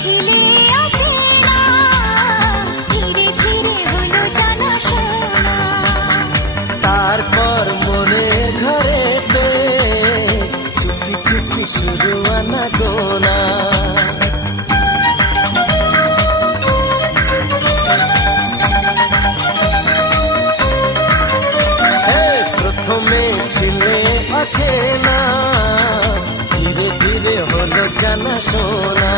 ছিলে অচেনা, ধীরে ধীরে হলো জানাশোনা। তারপর মনের ঘরেতে চুপি চুপি শুরু আনাগোনা। প্রথমে ছিলে অচেনা, ধীরে ধীরে হলো জানাশোনা।